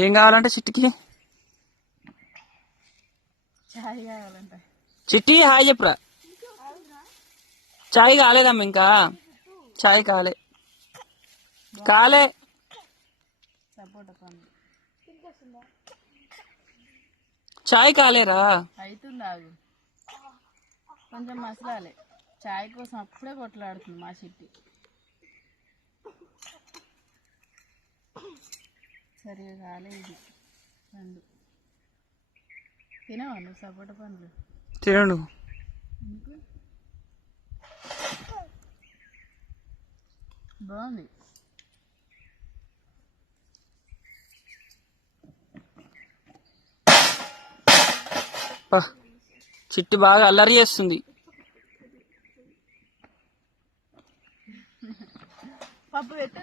ఏం కావాలంటే చిట్టికి? చాయ్ కావాలంట. చిట్టి హాయ్ చెప్పురా. చాయ్ కాలేదమ్మ, ఇంకా చాయ్ కాలే సపోటా పండు చాయ్ కాలేరా? అవుతుంది, ఆగు కొంచెం మసలాలి. చాయ్ కోసం అప్పుడే కొట్లాడుతుంది మా చిట్టి. సరిగా కాలే ఇది పండు. తినవా నువ్వు సపోటా పండ్లు? తినడు. బాగుంది. చిట్టి బాగా అల్లరి చేస్తుంది. పప్పు పెట్టు.